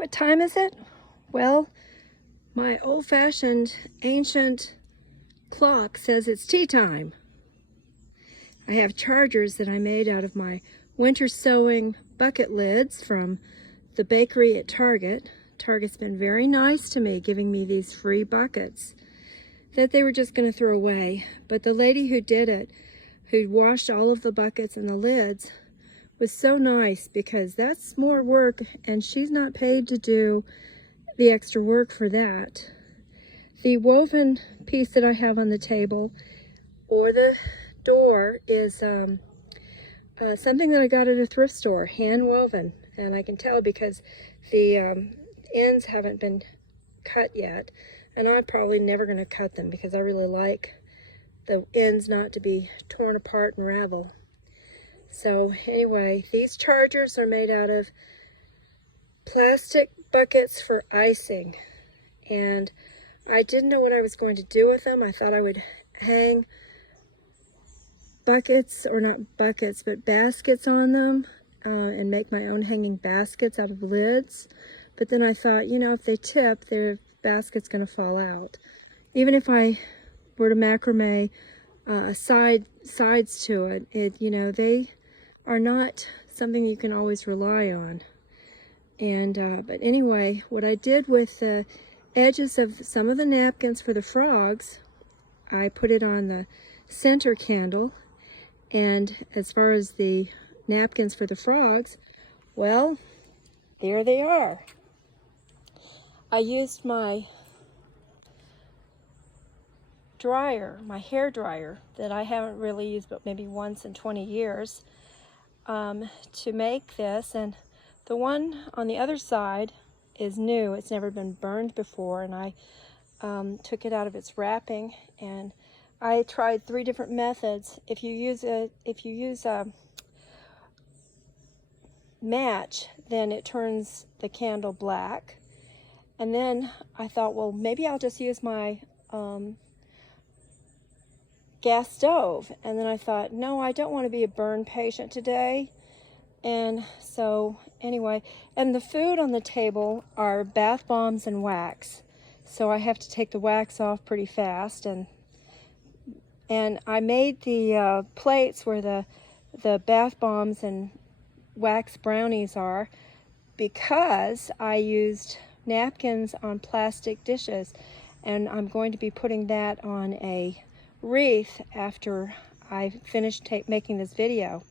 What time is it? Well, my old-fashioned ancient clock says it's tea time. I have chargers that I made out of my winter sewing bucket lids from the bakery at Target. Target's been very nice to me, giving me these free buckets that they were just going to throw away. But the lady who did it, who washed all of the buckets and the lids, was so nice, because that's more work and she's not paid to do the extra work for that. The woven piece that I have on the table or the door is something that I got at a thrift store, hand woven, and I can tell because the ends haven't been cut yet, and I'm probably never going to cut them because I really like the ends not to be torn apart and ravel. So anyway, these chargers are made out of plastic buckets for icing, and I didn't know what I was going to do with them. I thought I would hang buckets, or not buckets, but baskets on them and make my own hanging baskets out of lids. But then I thought, you know, if they tip, their basket's going to fall out. Even if I were to macrame sides to it, you know, they are not something you can always rely on. And but anyway, what I did with the edges of some of the napkins for the frogs, I put it on the center candle. And as far as the napkins for the frogs, well, there they are. I used my dryer, my hair dryer, that I haven't really used but maybe once in 20 years, to make this. And the one on the other side is new. It's never been burned before, and I took it out of its wrapping, and I tried 3 different methods. If you use a match, then it turns the candle black. And then I thought, well, maybe I'll just use my gas stove. And then I thought, no, I don't want to be a burn patient today. And so anyway, and the food on the table are bath bombs and wax. So I have to take the wax off pretty fast. And I made the plates where the bath bombs and wax brownies are, because I used napkins on plastic dishes, and I'm going to be putting that on a wreath after I finish making this video.